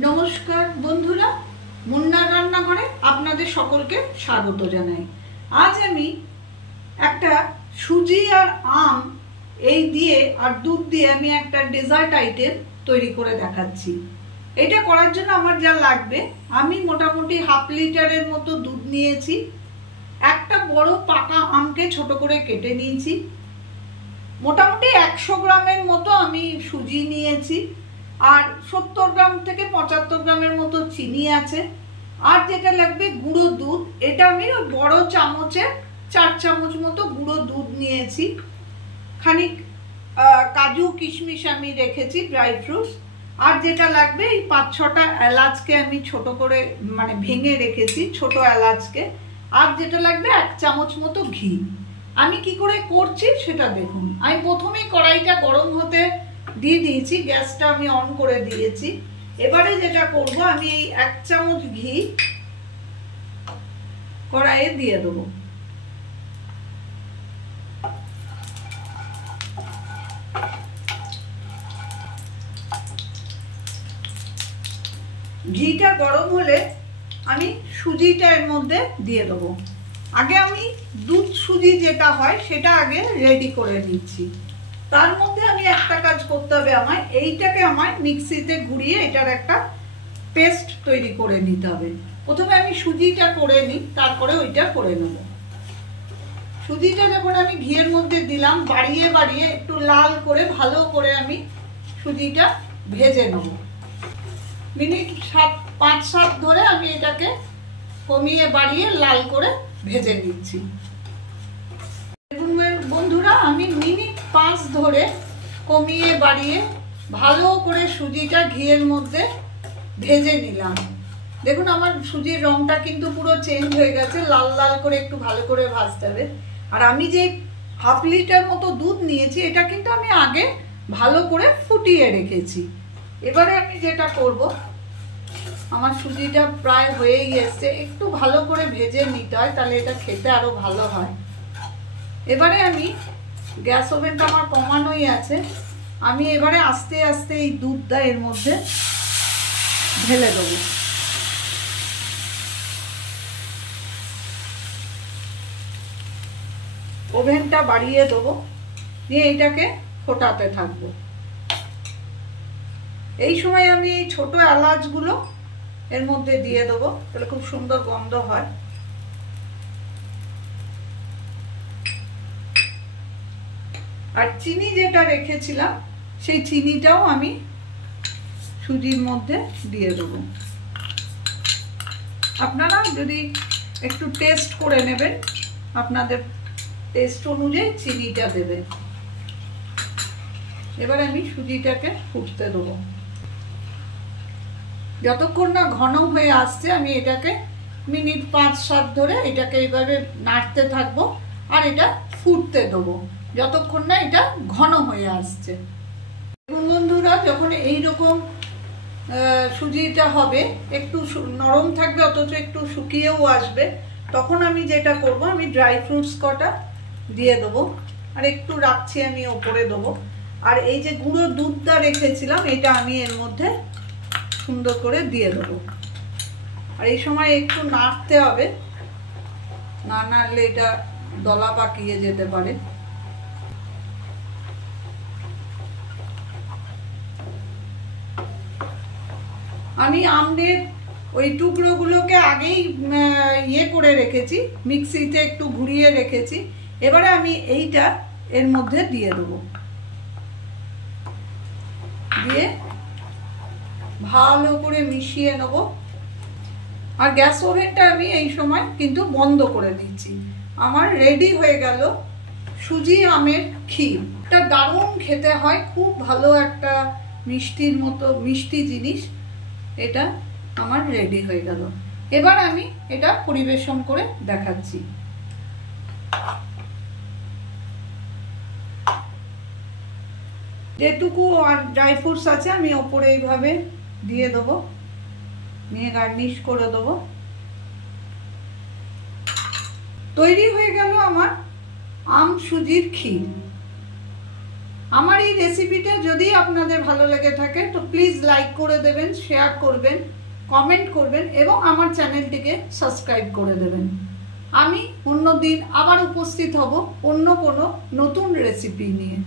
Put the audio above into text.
নমস্কার বন্ধুরা, মুন্নার রান্নাঘরে আপনাদের সকলকে স্বাগত জানাই। আজ আমি একটা সুজি আর আম এই দিয়ে আর দুধ দিয়ে আমি একটা ডেজার্ট আইটেম তৈরি করে দেখাচ্ছি। এটা করার জন্য আমার যা লাগবে, আমি মোটামুটি হাফ লিটারের মতো দুধ নিয়েছি, একটা বড় পাকা আমকে ছোট করে কেটে নিয়েছি, মোটামুটি 100 গ্রামের মতো আমি সুজি নিয়েছি, আর 70 গ্রাম থেকে 75 গ্রামের মতো চিনি আছে। আর যেটা লাগবে গুঁড়ো দুধ, এটা আমি ওই বড় চামচে 4 চামচ মতো গুঁড়ো দুধ নিয়েছি। খানিক কাজু কিশমিশ আমি রেখেছি, ড্রাই ফ্রুটস। আর যেটা লাগবে এই 5-6টা এলাচকে আমি ছোট করে ভেঙে রেখেছি, ছোট এলাচকে। আর যেটা লাগবে 1 চামচ মতো ঘি। আমি কি করে করছি সেটা দেখুন। আমি প্রথমেই কড়াইটা গরম হতে দিয়ে দিয়েছি, গ্যাসটা আমি অন করে দিয়েছি। এবারে যেটা করব, আমি এই 1 চামচ ঘি কড়াইয়ে দিয়ে দেবো। ঘিটা গরম হলে আমি সুজিটা এর মধ্যে দিয়ে দেবো। আগে আমি দুধ সুজি যেটা হয় সেটা আগে রেডি করে নিচ্ছি। তার মধ্যে আমি একটা কাজ করতে হবে, এইটাকে মিক্সিতে ঘুরিয়ে এটার একটা পেস্ট তৈরি করে নিতে হবে। প্রথমে আমি সুজিটা করে নিই, তারপরে ওইটা করে নেব। সুজিটা যখন আমি ঘিয়ের মধ্যে দিলাম, বাড়িয়ে বাড়িয়ে একটু লাল করে ভালো করে আমি সুজিটা ভেজে নেব। মিনিট 5-7 ধরে আমি এটাকে কমিয়ে বাড়িয়ে লাল করে ভেজে নিচ্ছি। বন্ধুরা, আমি মিনিট 5 ধরে কমিয়ে বাড়িয়ে ভালো করে সুজিটা ঘিয়ের মধ্যে ভেজে নিলাম। দেখুন আমার সুজির রংটা কিন্তু পুরো চেঞ্জ হয়ে গেছে, লাল লাল করে একটু ভালো করে ভাজতে হবে। আর আমি যে হাফ লিটার মতো দুধ নিয়েছি, এটা কিন্তু আমি আগে ভালো করে ফুটিয়ে রেখেছি। এবারে আমি যেটা করব, আমার সুজিটা প্রায় হয়েই এসছে, একটু ভালো করে ভেজে নিতে হয়, তাহলে এটা খেতে আরো ভালো হয়। এবারে আমি গ্যাস ওভেনটা আমার কমানোই আছে, আমি এবারে আস্তে আস্তে এই দুধটা এর মধ্যে ঢেলে দেবো। ওভেনটা বাড়িয়ে দেবো, দিয়ে এটাকে ফোটাতে থাকবো। এই সময় আমি এই ছোট এলাচগুলো এর মধ্যে দিয়ে দেবো, তাহলে খুব সুন্দর গন্ধ হয়। আর চিনি যেটা রেখেছিলাম, সেই চিনিটাও আমি সুজির মধ্যে দিয়ে দেবো। আপনারা যদি একটু টেস্ট করে নেবেন, আপনাদের টেস্ট অনুযায়ী চিনিটা দেবেন। এবার আমি সুজিটাকে ফুটতে দেবো। যতক্ষণ না ঘন হয়ে আসছে, আমি এটাকে মিনিট 5-7 ধরে এটাকে এইভাবে নাড়তে থাকবো, আর এটা ফুটতে দেবো যতক্ষণ না এটা ঘন হয়ে আসছে। বন্ধুরা, যখন এইরকম সুজিটা হবে, একটু নরম থাকবে অথচ একটু শুকিয়েও আসবে, তখন আমি যেটা করব, আমি ড্রাই ফ্রুটস কটা দিয়ে দেবো, আর একটু রাখছি আমি ওপরে দেবো। আর এই যে গুঁড়ো দুধটা রেখেছিলাম, এটা আমি এর মধ্যে সুন্দর করে দিয়ে দেবো। আর এই সময় একটু নাড়তে হবে, না নাড়লে এটা দলা পাকিয়ে যেতে পারে। আমি আমের ওই টুকরোগুলোকে আগেই ইয়ে করে রেখেছি, মিক্সিতে একটু ঘুরিয়ে রেখেছি। এবারে আমি এইটা এর মধ্যে দিয়ে দেবো, দিয়ে ভালো করে মিশিয়ে নেব। আর গ্যাস ওভেনটা আমি এই সময় কিন্তু বন্ধ করে দিচ্ছি। আমার রেডি হয়ে গেল সুজি আমের ক্ষীর। এটা দারুণ খেতে হয়, খুব ভালো একটা মিষ্টির মতো মিষ্টি জিনিস। এটা আমার রেডি হয়ে গেল। এবার আমি এটা পরিবেশন করে দেখাচ্ছি। যেটুকু আর ড্রাই ফ্রুটস আছে আমি ওপরে এইভাবে দিয়ে দেবো, নিয়ে গার্নিশ করে দেবো। তৈরি হয়ে গেল আমার আম সুজির ক্ষীর। আমার এই রেসিপিটা যদি আপনাদের ভালো লেগে থাকে তো প্লিজ লাইক করে দেবেন, শেয়ার করবেন, কমেন্ট করবেন এবং আমার চ্যানেলটিকে সাবস্ক্রাইব করে দেবেন। আমি অন্য দিন আবার উপস্থিত হব অন্য কোনো নতুন রেসিপি নিয়ে।